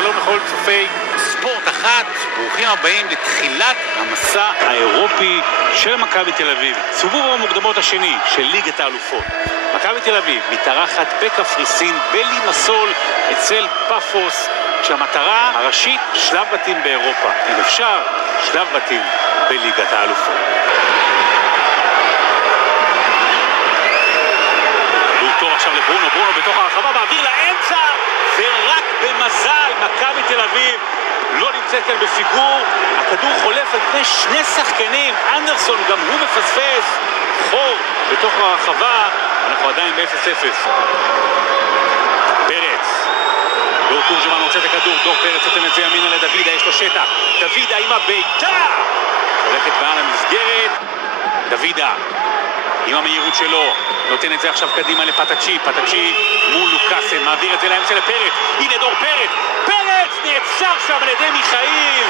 שלום לכל צופי ספורט אחת, ברוכים הבאים לתחילת המסע האירופי של מכבי תל אביב. סיבוב המוקדמות השני של ליגת האלופות. מכבי תל אביב מתארחת בקפריסין בלימסול אצל פאפוס, כשהמטרה הראשית שלב בתים באירופה, אם אפשר שלב בתים בליגת האלופות. טוב עכשיו לברונו, ברונו בתוך הרחבה, מעביר לאמצע, ורק במזל מכבי תל אביב לא נמצאת כאן בפיגור. הכדור חולף על פני שני שחקנים, אנדרסון גם הוא מפספס, חור בתוך הרחבה, אנחנו עדיין ב-0-0. פרץ, דור תורג'מן רוצה את הכדור, דור פרץ נותן את זה ימינה לדוידה, יש לו שטח, דוידה עם הביתה, הולכת בעל המסגרת, דוידה עם המהירות שלו, נותן את זה עכשיו קדימה לפטאצ'י, פטאצ'י מול לוקאסן, מעביר את זה לאמצע לפרץ, הנה דור פרץ, פרץ נעצר שם על ידי מיכאיל,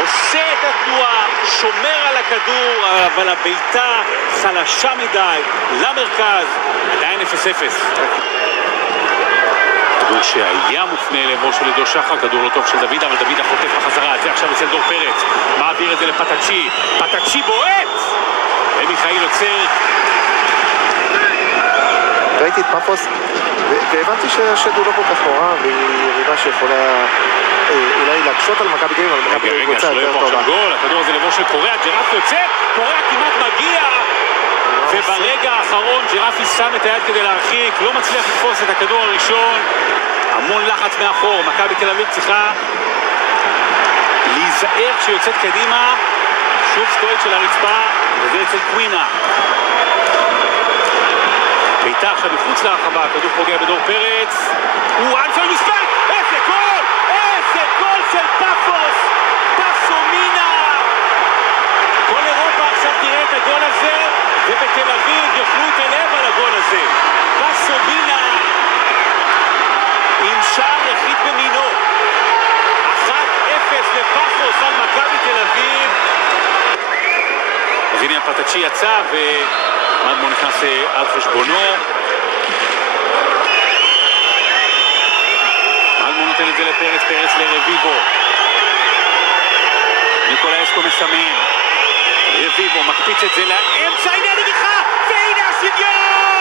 עושה את התנועה, שומר על הכדור, אבל הביתה חלשה מדי, למרכז, עדיין 0-0. כדור שהיה מופנה לעברו של עידו שחר, כדור לא טוב של דוידה, אבל דוידה חוטף בחזרה, זה עכשיו אצל דור פרץ, מעביר את זה לפטאצ'י, פטאצ'י בועט, ומיכאיל עוצר. ראיתי את פאפוס והבנתי שהשדור לא כל כך נורא, והיא יריבה שיכולה אולי להקשות על מכבי תל אביב, אבל מכבי תל אביב יותר טובה. הכדור הזה לבוא של קוריאה, ג'רפי יוצא, קוריאה כמעט מגיע, וברגע האחרון ג'רפי שם את היד כדי להרחיק, לא מצליח לתפוס את הכדור הראשון, המון לחץ מאחור, מכבי תל אביב צריכה להיזהר כשיוצאת קדימה, שוב סטויץ' של הרצפה, וזה אצל קווינה. ביתה עכשיו מחוץ להרחבה, הכדור פוגע בדור פרץ, הוא אנסון מספק, איזה גול! איזה גול של פאפוס! פאסומינה! כל אירופה עכשיו תראה את הגול הזה, ובתל אביב יוכלו את הלב על הגול הזה. פאסומינה עם שער יחיד במינו. 1-0 לפאפוס על מכבי תל אביב. אז הנה הפטאצ'י יצא מדמון נכנס על חשבונו. מדמון נותן את זה לפרץ, פרץ לרביבו. ניקולאסקו מסמן. רביבו מקפיץ את זה לאמצע, הנה הנגיחה, והנה השוויון!